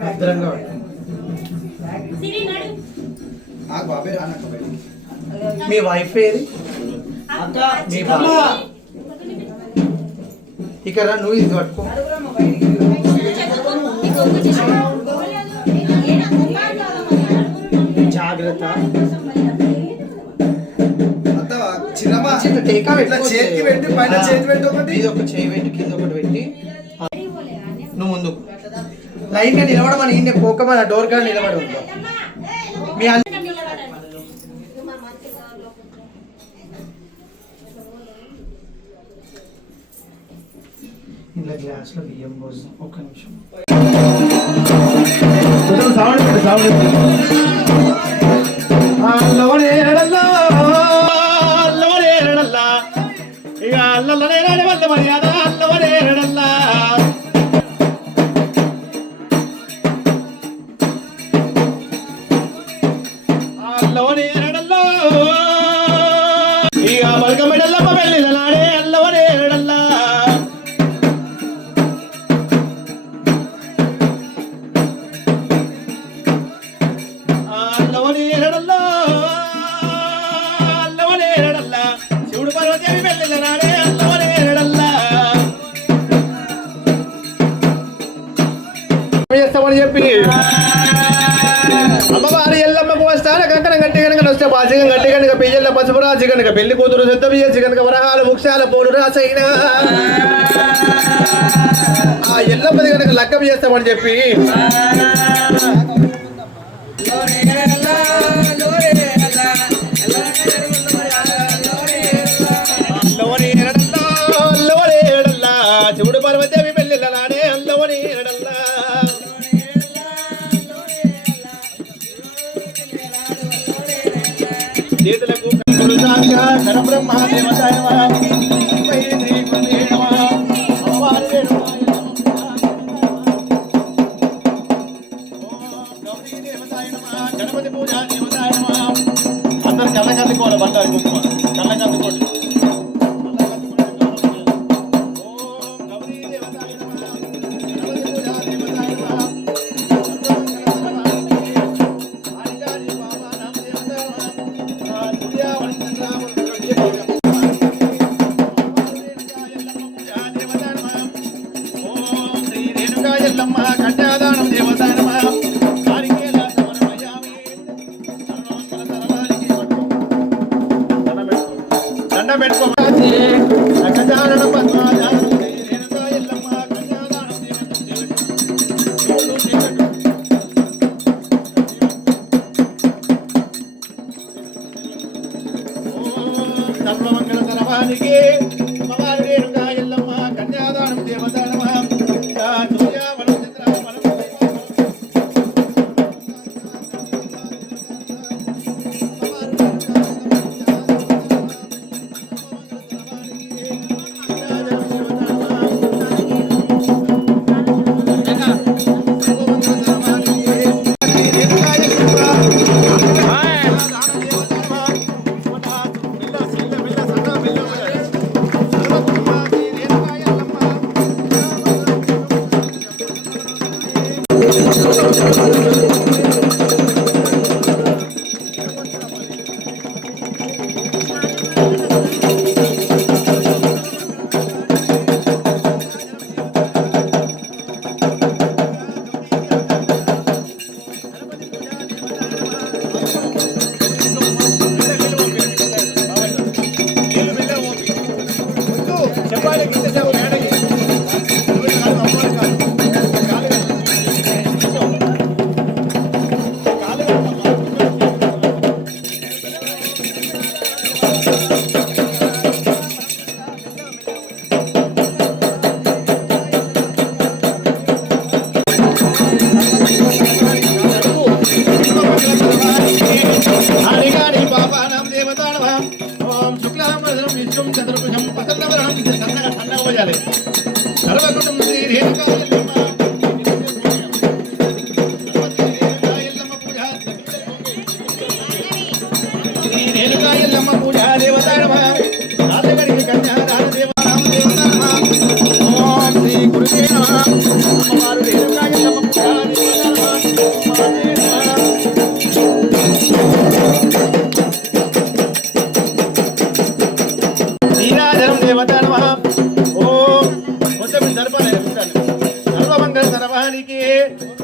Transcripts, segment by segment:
భద్రంగా మీ వైఫ్ ఏది మీ బాబా ఇక్కడ నువ్వు ఇది పట్టుకో జాగ్రత్త చేతికి పెట్టి పైన చేతి పెట్టి ఒకటి ఇది ఒక చేయి పెట్టి కింద ఒకటి పెట్టి నువ్వు ముందు లైన్ గా నిలబడమని ఈయన పోకమని డోర్ గా నిలబడి ఉందా మీ ఇలా గ్లాస్ లో బియ్యం పోస్తాం ఒక్క నిమిషం ఇక అల్లనే వల్ల మర్యాద అల్లవనే ఎడల్లా అల్లవనే ఎడల్లా ఇక మల్కమెడల్లమ్మ పెళ్ళిన నాడే అల్లవనే ఎడల్లా అల్లవనే ఎడల్లా అల్లవనే ఎడల్లా శివుడు పార్వతీదేవి పెళ్ళిన నాడే అల్లవనే ఎడల్లా చేస్తామని చెప్పి అమ్మవారి ఎల్లమ్మకు వస్తాను కంకణం గట్టి కనుక వస్తే బాసికం గట్టి కనుక పెయ్యల్ల పసుపు రాసి కనుక పెళ్లి కూతురు సిద్ధ బియ్యసి కనుక వరహాలు ముఖ్యాల పోడు రాసైనా ఆ ఎల్లమ్మది కనుక లగ్గం చేస్తామని చెప్పి శివుడు పార్వతీదేవి పెళ్ళిళ్ళ నాడే అల్లవని ఎడల్లా చేతులకు బ్రహ్మ దేవతాయ గణపతి పూజ దేవతాయ అందరు కళ్ళకద్దుకోవాలి బండారు కుంకుమ కళ్ళకద్దుకోండి ఎల్లమ్మ కన్యాదానం దేవతాయ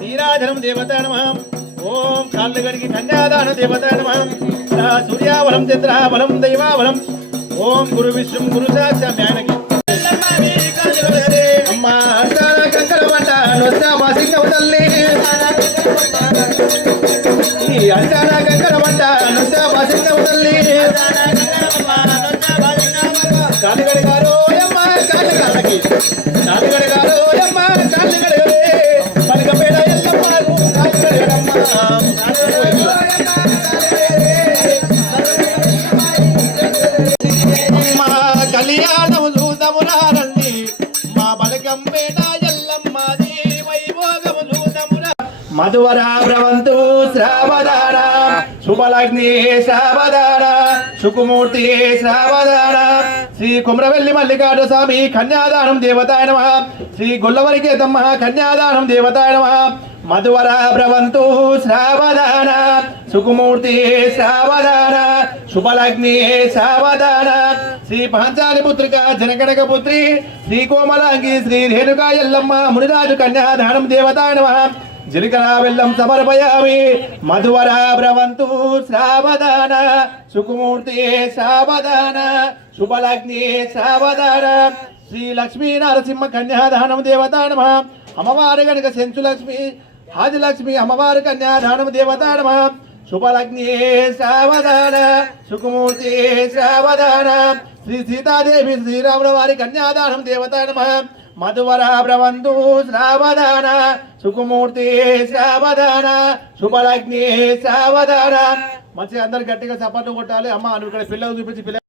నీరాజనం దేవతాయ నమః ఓం కాళ్ళగడికి కన్యాదాన దేవతాయ నమః సూర్యావరం చంద్రావరం దైవావరం ఓం గురు విష్ణు గురు సాక్షాత్యానికి అమ్మా కంకరమంట నొస్తామా సింగం తల్లి ఈ అంచాన కంకరమంట నొస్తామా సింగం తల్లి కాలిగడి గారు అమ్మ కాలిగడకి కాలిగడి గారు అమ్మ కాలిగడగలే పలికపేడ ఎల్లమ్మ కాలిగడమ్మ అమ్మ కళ్యాణము చూదమురారండి మా బలకంపేట ఎల్లమ్మది వైభోగము చూదమురా మధువర భ్రవంతు శ్రావదాన శుభలగ్ని శ్రావదాన సుకుమూర్తి శ్రావదాన శ్రీ కుమ్రవెల్లి మల్లికార్జున స్వామి కన్యాదానం దేవతాయ నమః శ్రీ గొల్లవరికేతమ్మ కన్యాదానం దేవతాయ నమః మధువర భ్రవంతు శ్రావదాన సుకుమూర్తి శ్రావదాన శుభలగ్ని శ్రావదాన శ్రీ పాంచాలి పుత్రిక జనకనక పుత్రి శ్రీ కోమలాంగి శ్రీ రేణుకా ఎల్లమ్మ మునిరాజు కన్యాదానం దేవతాయ నమః జీలకర్ర బెల్లం సమర్పయామి మధువర భ్రవంతు శ్రావదాన సుకుమూర్తి శ్రావదాన శుభలగ్ని శ్రావదాన శ్రీ లక్ష్మీ నరసింహ కన్యాదానం దేవతాయ నమః అమ్మవారు గనుక సెంచు లక్ష్మి ఆదిలక్ష్మి అమ్మవారు కన్యాదానం దేవతాయ నమః శుభలగ్ని శ్రావదాన సుకుమూర్తి శ్రావదాన శ్రీ సీతాదేవి శ్రీరాముల వారి కన్యాదానం దేవతాయ నమః మధువర భ్రవంతు శ్రావదాన సుకుమూర్తి శ్రావదాన శుభలగ్ని శ్రావదాన మంచిగా అందరు గట్టిగా చప్పట్లు కొట్టాలి అమ్మ నువ్వు ఇక్కడ పిల్లలు చూపించి